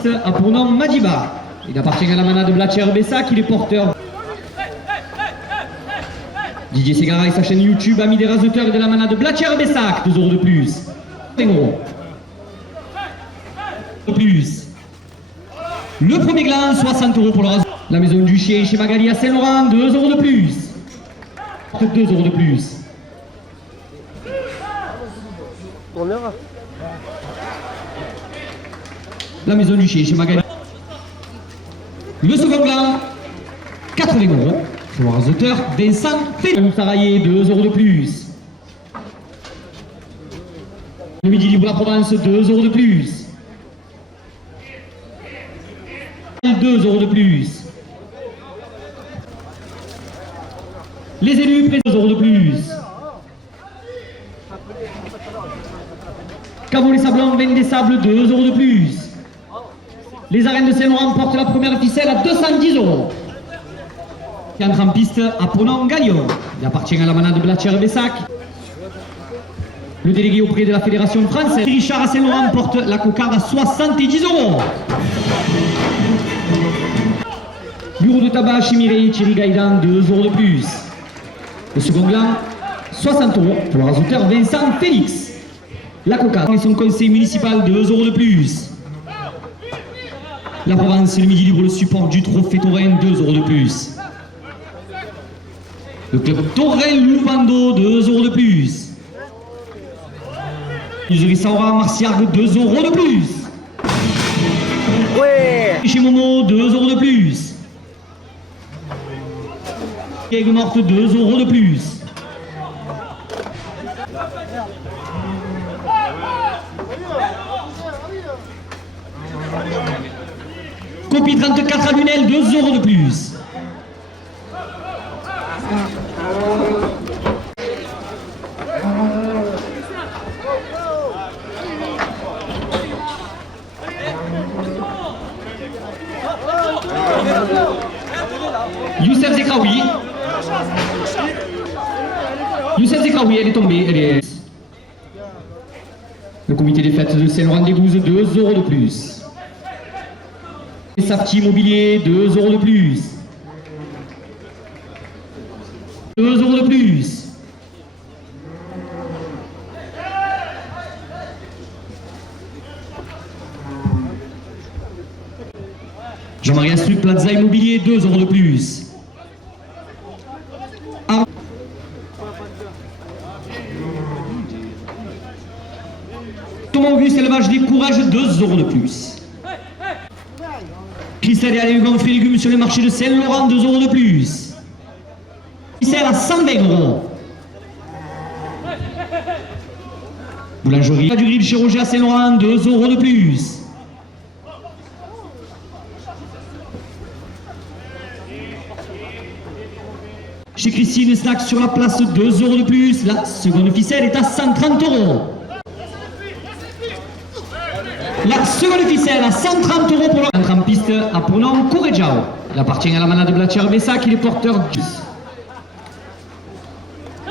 piste a pour nom Madiba. Il appartient à la manade Blatcher Bessac, il est porteur. Didier Ségara et sa chaîne YouTube, amis des raseteurs et de la manade Blatcher Bessac, 2 € de plus. 5 € de plus. Le premier gland, 60 € pour le rasoir. La maison du chien chez Magali à Saint-Laurent, 2 € de plus. 2 € de plus. La maison du chien chez Magali. Le second gland, 80 €. Pour le rasoteur, Vincent Félix. Saraillé, 2 € de plus. Le Midi Libre la Provence, 2 € de plus. 2 € de plus. Les élus prennent 2 € de plus. Caveau les Sablons, Veine des Sables, 2 € de plus. Les arènes de Saint-Laurent portent la première ficelle à 210 €. Qui entre en piste à Ponon Galion. Il appartient à la manade Blatcher Bessac. Le délégué auprès de la Fédération française, Richard à Saint-Laurent, porte la cocarde à 70 €. Bureau de tabac chez Mireille, Thierry Gaïdan, 2 € de plus. Le second gland, 60 € pour le rasoteur Vincent Félix. La cocarde et son conseil municipal, 2 € de plus. La Provence et le Midi Libre le support du trophée Taurin, 2 € de plus. Le club Taurin Louvando, 2 € de plus. Userie Saura Marciargue, 2 € de plus. Ouais. Chez Momo, 2 € de plus. Aigues Morte, 2 € de plus. Copie 34 à Lunel, 2 € de plus. Youssef Zekraoui. Youssef Zekraoui, elle est tombée. Elle est... Le comité des fêtes de Saint-Laurent-des-Gouzes, 2 € de plus. Safety Immobilier, 2 € de plus. 2 € de plus. Jean-Marie Astruc, Plaza Immobilier, 2 € de plus. Thomas Auguste, élevage des courages, 2 € de plus. Christelle et Alain Gonfré légumes sur le marché de Saint-Laurent, 2 € de plus. Christelle à 120 €. Boulangerie du grill chez Roger à Saint-Laurent, 2 € de plus. Chez Christine Snack sur la place, 2 € de plus. La seconde ficelle est à 130 €. La seconde ficelle à 130 € pour l'entrée en piste à Ponon Corregiao. Il appartient à la manade Blatcher Bessac, il est porteur du.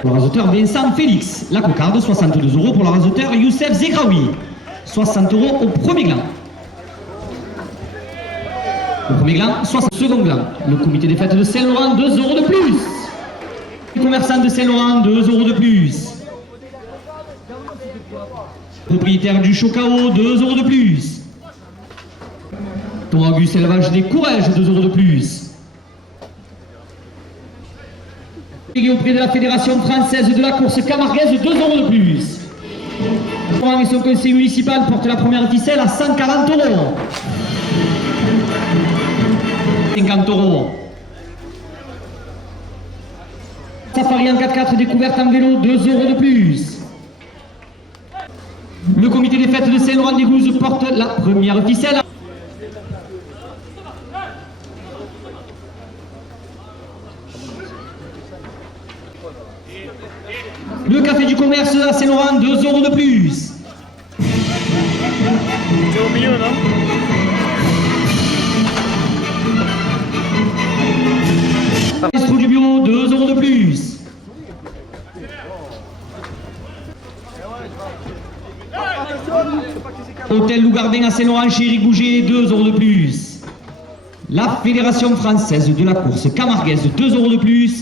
Pour le rasoteur Vincent Félix. La cocarde, 62 € pour le rasoteur Youssef Zekraoui. 60 € au premier gland. Le premier gland, 60 second gland. Le comité des fêtes de Saint-Laurent, 2 € de plus. Les commerçants de Saint-Laurent, 2 € de plus. Propriétaire du Chocao, 2 € de plus. Thomas Auguste, élevage des courages, 2 € de plus. Et auprès de la Fédération française de la course camarguaise, 2 € de plus. Thomas et son conseil municipal portent la première ficelle à 140 €. 50 €. Safari en 4x4 découverte en vélo, 2 € de plus. Le comité des fêtes de Saint-Laurent-des-Gouzes porte la première ficelle. Le café du commerce à Saint-Laurent, 2 € de plus. C'est au milieu, non? Resto du bio, 2 € de plus. Hôtel Lougardin à Saint-Laurent chez Éric Bouger, 2 € de plus. La Fédération française de la course camarguaise, 2 € de plus.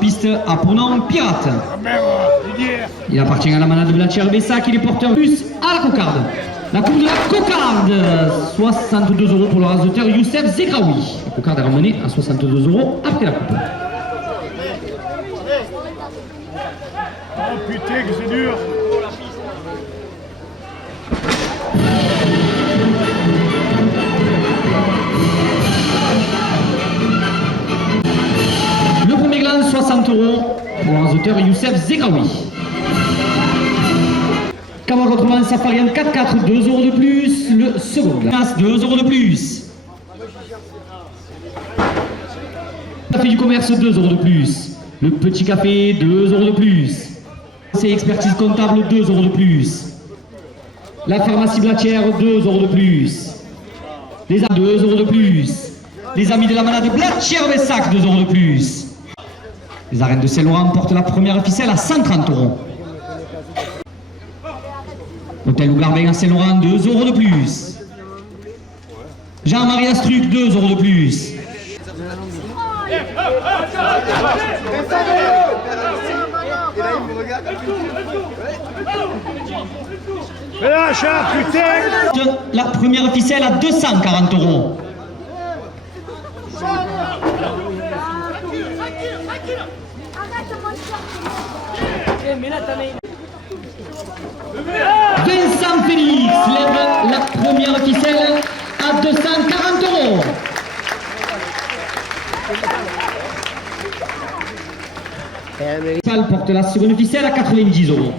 Piste à Ponant, Pirate. Il appartient à la manade de Blatcher Bessac, il est porteur plus à la cocarde. La coupe de la cocarde, 62 € pour le rasoteur Youssef Zegraoui. La cocarde est ramenée à 62 € après la coupe. Oh putain que c'est dur. Le premier gland, 60 € pour le rasoteur Youssef Zegraoui. Camargue autrement, Safarian 4-4, 2 € de plus. Le second glace, 2 € de plus. Café du commerce, 2 € de plus. Le petit café, 2 € de plus. C'est expertise comptable, 2 € de plus. La pharmacie Blatière, 2 € de plus. Les 2 € de plus. Les amis de la manade Blatière Bessac, 2 € de plus. Les arènes de Saint-Laurent portent la première ficelle à 130 €. Hôtel Lougardin à Saint-Laurent, 2 € de plus. Jean-Marie Astruc, 2 € de plus. Lâche, putain. La première ficelle à 240 €. Vincent Félix lève la première ficelle à 240 €. Salle porte la seconde ficelle à 90 €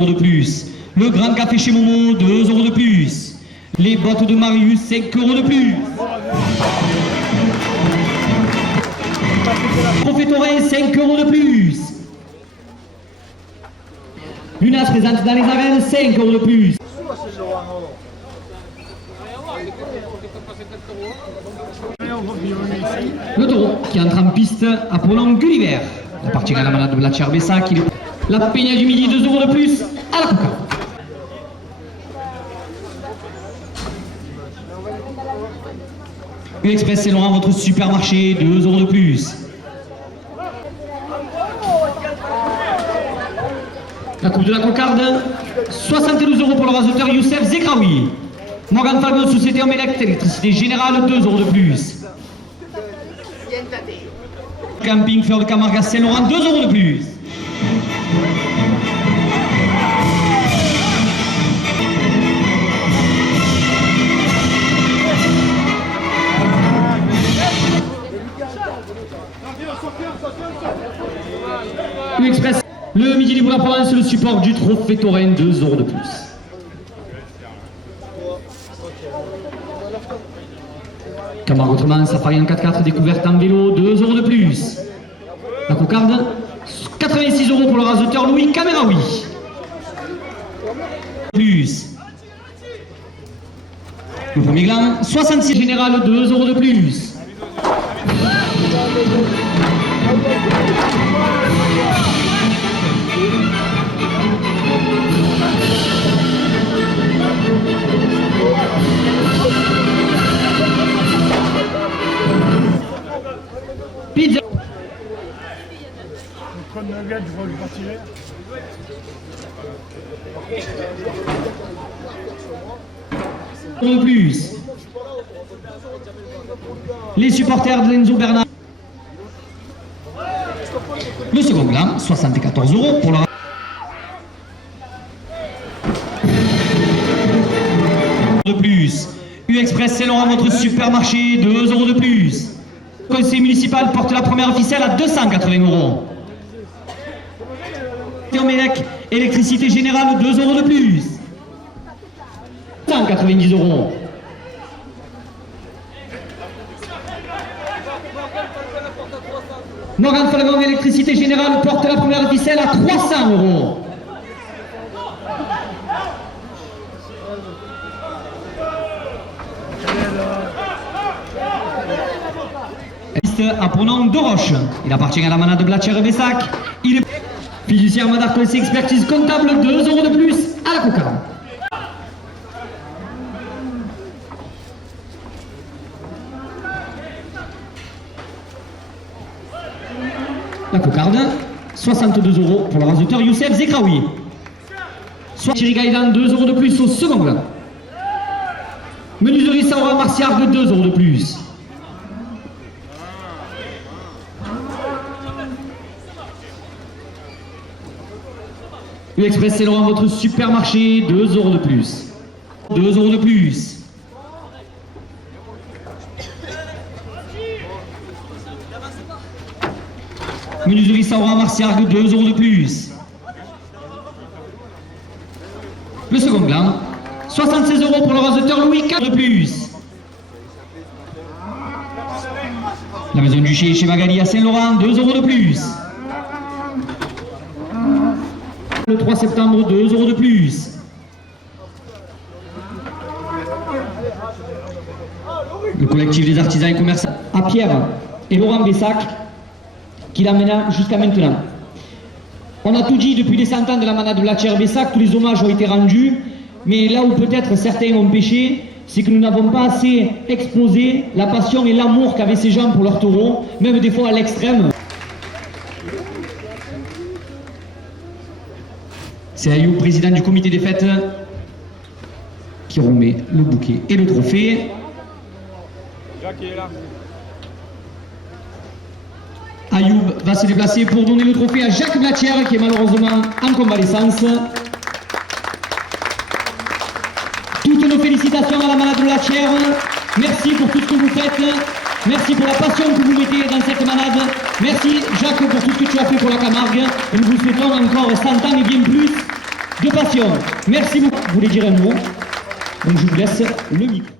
de plus. Le grand café chez Momo, 2 € de plus. Les bottes de Marius, 5 € de plus. Profetorin, 5 € de plus. Lunas présente dans les arènes, 5 € de plus. Le taureau qui entre en piste à Ponant Gulliver. Il appartient à la manade de Blatcher Bessac. La Peña du Midi, 2 € de plus à la coca. Express Saint-Laurent, votre supermarché, 2 € de plus. La coupe de la cocarde, 72 € pour le rasoteur Youssef Zegraoui. Morgan Falcon, Société en électricité générale, 2 € de plus. Camping Fleur de Camargue à Saint-Laurent, 2 € de plus. Express. Le Midi Libre de la Provence, le support du Trophée Taurin, 2 € de plus. Camargue autrement, Safarian 4-4, découverte en vélo, 2 € de plus. La cocarde, 86 € pour le rasoteur Louis Cameraoui. Plus. Le premier gland, 66 général, 2 € de plus. Pizza. Comme nugget, je vois le partirait. De plus. Les supporters de Enzo Bernard. Le second gland, 74 € pour le... De plus. U-Express Saint-Laurent, votre supermarché, 2 € de plus. Le conseil municipal porte la première ficelle à 280 €. Thermélec, électricité générale, 2 € de plus. 190 €. Morgan Falcon, électricité générale, porte la première ficelle à 300 €. À Ponant de Roche. Il appartient à la manade de Blatcher et Bessac. Il est... Fiduciaire Madar Colsé, expertise comptable, 2 € de plus à la cocarde. La cocarde, 62 € pour le raseteur Youssef Zekraoui. Soit Thierry Gaïdan, 2 € de plus au second gland. Menuiserie Saura Marciargue, 2 € de plus. Express Saint-Laurent, votre supermarché, 2 € de plus. 2 € de plus. Menuiserie Saura Marciargue, 2 € de plus. Le second gland, 76 € pour le raseteur Louis, 4 € de plus. La maison du chez Magali à Saint-Laurent, 2 € de plus. Le 3 septembre, 2 € de plus. Le collectif des artisans et commerçants à Pierre et Laurent Bessac qui l'amena jusqu'à maintenant. On a tout dit depuis les 100 ans de la manade de Blachière-Bessac, tous les hommages ont été rendus, mais là où peut-être certains ont péché, c'est que nous n'avons pas assez exposé la passion et l'amour qu'avaient ces gens pour leurs taureaux, même des fois à l'extrême. C'est Ayoub, président du comité des fêtes, qui remet le bouquet et le trophée. Jacques est là. Ayoub va se déplacer pour donner le trophée à Jacques Blatière, qui est malheureusement en convalescence. Toutes nos félicitations à la manade de Blatière. Merci pour tout ce que vous faites. Merci pour la passion que vous mettez dans cette manade. Merci Jacques pour tout ce que tu as fait pour la Camargue. Et nous vous souhaitons encore 100 ans et bien plus de passion. Merci beaucoup. Vous voulez dire un mot? Donc je vous laisse le micro.